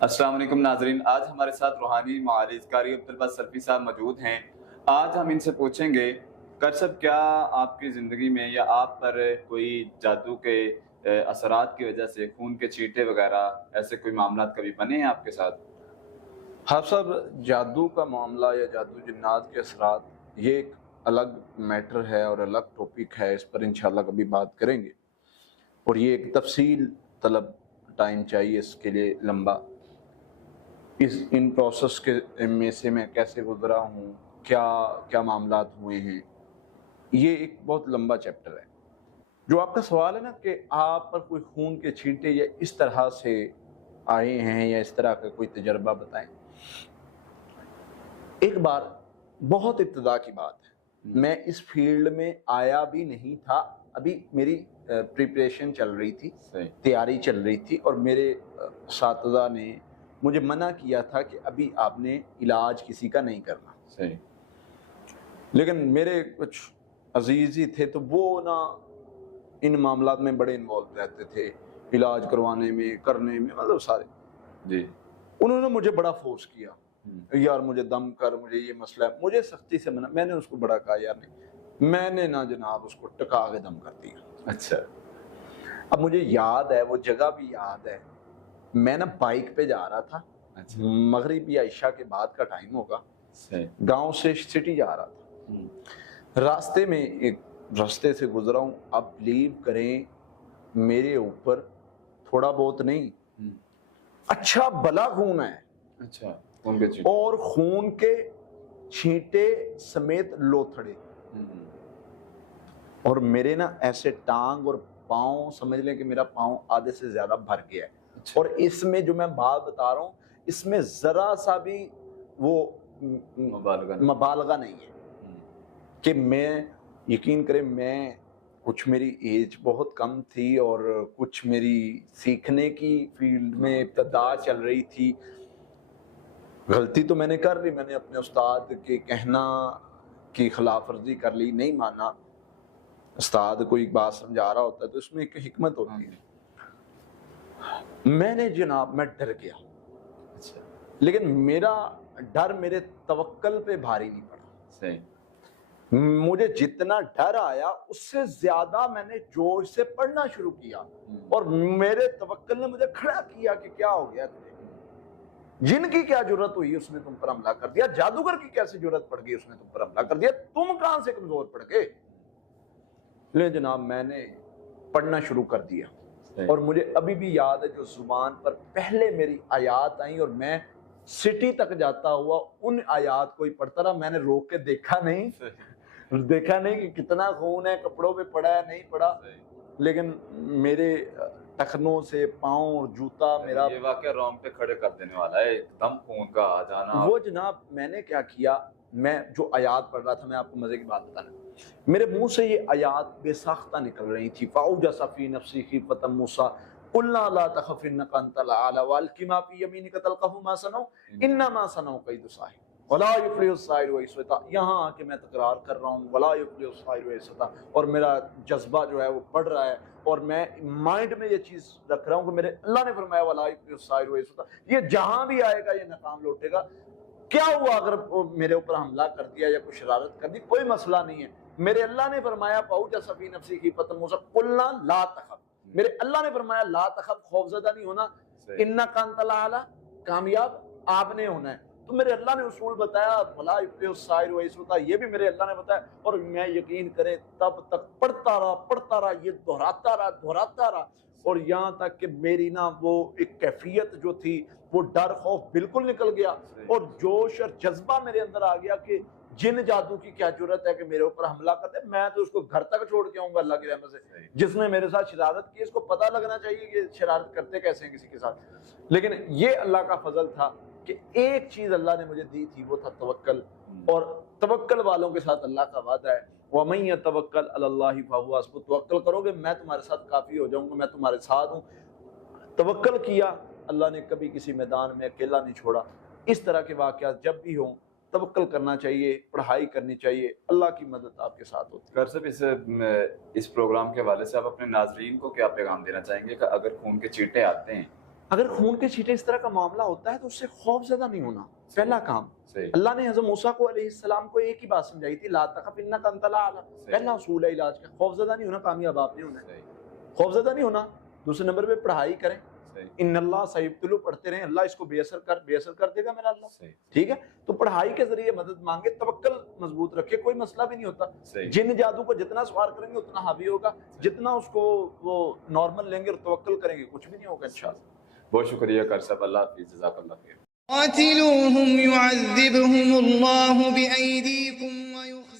السلام علیکم ناظرین، آج ہمارے ساتھ روحانی معالج قاری عبدالباسط سلفی صاحب موجود ہیں۔ آج ہم ان سے پوچھیں گے قاری صاحب، کیا آپ کی زندگی میں یا آپ پر کوئی جادو کے اثرات کی وجہ سے خون کے چیٹے وغیرہ ایسے کوئی معاملات کبھی بنے ہیں آپ کے ساتھ؟ حافظ صاحب، جادو کا معاملہ یا جادو جنات کے اثرات یہ ایک الگ میٹر ہے اور الگ ٹاپک ہے، اس پر انشاءاللہ کبھی بات کریں گے، اور یہ ایک تفصیل طلب ٹائم چاہیے اس کے لیے لمبا۔ ان پروسیس کے میں سے میں کیسے گزرا ہوں، کیا معاملات ہوئے ہیں، یہ ایک بہت لمبا چیپٹر ہے۔ جو آپ کا سوال ہے نا کہ آپ پر کوئی خون کے چھینٹے یا اس طرح سے آئے ہیں یا اس طرح کا کوئی تجربہ بتائیں۔ ایک بار بہت ابتدا کی بات ہے، میں اس فیلڈ میں آیا بھی نہیں تھا، ابھی میری پریپریشن چل رہی تھی، تیاری چل رہی تھی، اور میرے اساتذہ نے مجھے منع کیا تھا کہ ابھی آپ نے علاج کسی کا نہیں کرنا۔ لیکن میرے کچھ عزیز ہی تھے تو وہ نا ان معاملات میں بڑے انوالو رہتے تھے، علاج کروانے میں، کرنے میں، مطلب سارے جی انہوں نے مجھے بڑا فورس کیا، یار مجھے دم کر، مجھے یہ مسئلہ ہے، مجھے سختی سے منع۔ میں نے اس کو بڑا کہا یار نہیں، میں نے نا جناب اس کو ٹکا کے دم کر دیا۔ اچھا، اب مجھے یاد ہے، وہ جگہ بھی یاد ہے، میں نا بائک پہ جا رہا تھا، مغرب یا عشاء کے بعد کا ٹائم ہوگا، گاؤں سے سٹی جا رہا تھا، راستے میں ایک راستے سے گزرا ہوں، اب بلیو کریں میرے اوپر تھوڑا بہت نہیں، اچھا بلا خون ہے، اچھا خون کے چیٹے، اور خون کے چھینٹے سمیت لوتھڑے، اور میرے نا ایسے ٹانگ اور پاؤں، سمجھ لیں کہ میرا پاؤں آدھے سے زیادہ بھر گیا ہے۔ اور اس میں جو میں بات بتا رہا ہوں، اس میں ذرا سا بھی وہ مبالغہ نہیں ہے کہ میں، یقین کریں، میں کچھ میری ایج بہت کم تھی اور کچھ میری سیکھنے کی فیلڈ میں ابتدا چل رہی تھی۔ غلطی تو میں نے کر لی، میں نے اپنے استاد کے کہنا کی خلاف ورزی کر لی، نہیں مانا۔ استاد کوئی بات سمجھا رہا ہوتا ہے تو اس میں ایک حکمت ہوتی ہے۔ میں نے جناب، میں ڈر گیا، لیکن میرا ڈر میرے توکل پہ بھاری نہیں پڑا۔ مجھے جتنا ڈر آیا اس سے زیادہ میں نے جوش سے پڑھنا شروع کیا، اور میرے توکل نے مجھے کھڑا کیا کہ کیا ہو گیا تجھے، جن کی کیا جرت ہوئی اس نے تم پر حملہ کر دیا، جادوگر کی کیسے جرت پڑ گئی اس نے تم پر حملہ کر دیا، تم کہاں سے کمزور پڑ گئے۔ لے جناب، میں نے پڑھنا شروع کر دیا، اور مجھے ابھی بھی یاد ہے جو زبان پر پہلے میری آیات آئیں اور میں سٹی تک جاتا ہوا ان آیات کو ہی پڑھتا رہا، میں نے روک کے دیکھا نہیں کہ کتنا خون ہے، کپڑوں پہ پڑا ہے نہیں پڑا، لیکن میرے ٹخنوں سے پاؤں اور جوتا میرا، یہ واقعہ رونگٹے کھڑے کر دینے والا ہے، ایک دم خون کا آ جانا۔ وہ جناب میں نے کیا کیا، میں جو آیات پڑھ رہا تھا، میں آپ کو مزے کی بات بتانا، میرے منہ سے یہ آیات بے ساختہ نکل رہی تھی۔ فَأَوْجَسَ فِي نَفْسِهِ خِيفَةً مُوسَىٰ قُلْنَا لَا تَخَفْ إِنَّكَ أَنتَ الْأَعْلَىٰ وَأَلْقِ مَا فِي يَمِينِكَ تَلْقَفُ مَا صَنَعُوا إِنَّمَا صَنَعُوا كَيْدُ سَاحِرٍ وَلَا يُفْلِحُ السَّاحِرُ حَيْثُ أَتَىٰ۔ یہاں آ کے میں تکرار کر رہا ہوں، وَلَا يُفْلِحُ السَّاحِرُ حَيْثُ أَتَىٰ، اور میرا جذبہ جو ہے وہ بڑھ رہا ہے، اور میں مائنڈ میں یہ چیز رکھ رہا ہوں کہ میرے اللہ نے فرمایا وَلَا يُفْلِحُ السَّاحِرُ حَيْثُ أَتَىٰ، یہ جہاں بھی آئے گا یہ ناکام لوٹے گا۔ کیا ہوا اگر میرے اوپر حملہ کر دیا یا کوئی شرارت کر دی، کوئی مسئلہ نہیں ہے، میرے اللہ نے فرمایا فَأَوْجَسَ فِي نَفْسِهِ خِيفَةً مُوسَىٰ قُلْنَا لَا تَخَفْ، میرے اللہ نے فرمایا لا تخف، خوف زدہ نہیں ہونا، اِنَّكَ أَنتَ الْأَعْلَىٰ، کامیاب آپ نے ہونا ہے۔ تو میرے اللہ نے اصول بتایا، وَلَا يُفْلِحُ السَّاحِرُ حَيْثُ أَتَىٰ، یہ بھی میرے اللہ نے بتایا، اور میں یقین کرے تب تک پڑھتا رہا، یہ دہراتا رہا، اور یہاں تک کہ میری نا وہ ایک کیفیت جو تھی، وہ ڈر خوف بالکل نکل گیا، اور جوش اور جذبہ میرے اندر آ گیا کہ جن جادو کی کیا جرت ہے کہ میرے اوپر حملہ کرتے، میں تو اس کو گھر تک چھوڑ کے آؤں گا اللہ کی رحمت سے۔ جس نے میرے ساتھ شرارت کی اس کو پتہ لگنا چاہیے کہ شرارت کرتے کیسے ہیں کسی کے ساتھ۔ لیکن یہ اللہ کا فضل تھا کہ ایک چیز اللہ نے مجھے دی تھی، وہ تھا توکل، اور توکل والوں کے ساتھ اللہ کا وعدہ ہے وَمَن يَتَوَكَّلْ عَلَى اللَّهِ فَهُوَ حَسْبُهُ، توکل کرو گے میں تمہارے ساتھ کافی ہو جاؤں گا، میں تمہارے ساتھ ہوں۔ توکل کیا، اللہ نے کبھی کسی میدان میں اکیلا نہیں چھوڑا۔ اس طرح کے واقعات جب بھی ہوں توکل کرنا چاہیے، پڑھائی کرنی چاہیے، اللہ کی مدد آپ کے ساتھ ہوتی ہے۔ قاری صاحب، اس پروگرام کے حوالے سے آپ اپنے ناظرین کو کیا پیغام دینا چاہیں گے کہ اگر خون کے چیٹے آتے ہیں اگر خون کے چھینٹے اس طرح کا معاملہ ہوتا ہے تو اس سے خوف زدہ نہیں ہونا، پہلا کام۔ صحیح اللہ نے حضرت موسیٰ کو علیہ السلام کو ایک ہی بات سمجھائی تھی، لا تخف انک انت الاعلی، پہلا اصول ہے علاج کا، خوف زدہ نہیں ہونا، کامیاب آپ نہیں ہونا ہے، خوف زدہ نہیں ہونا۔ دوسرے نمبر پہ پڑھائی کریں، ان اللہ سیبتلو، پڑھتے رہیں، اللہ اس کو بے اثر کر دے گا میرا اللہ، ٹھیک ہے؟ تو پڑھائی کے ذریعے مدد مانگے، توکل مضبوط رکھے، کوئی مسئلہ بھی نہیں ہوتا۔ جن جادو کو جتنا سوار کریں گے اتنا حاوی ہوگا، جتنا اس کو وہ نارمل لیں گے اور توکل کریں گے کچھ بھی نہیں ہوگا انشاءاللہ۔ بہت شکریہ کر صاحب، اللہ حافظ، جزاک اللہ خیر۔ قاتلوهم يعذبهم الله بأيديكم ويخزي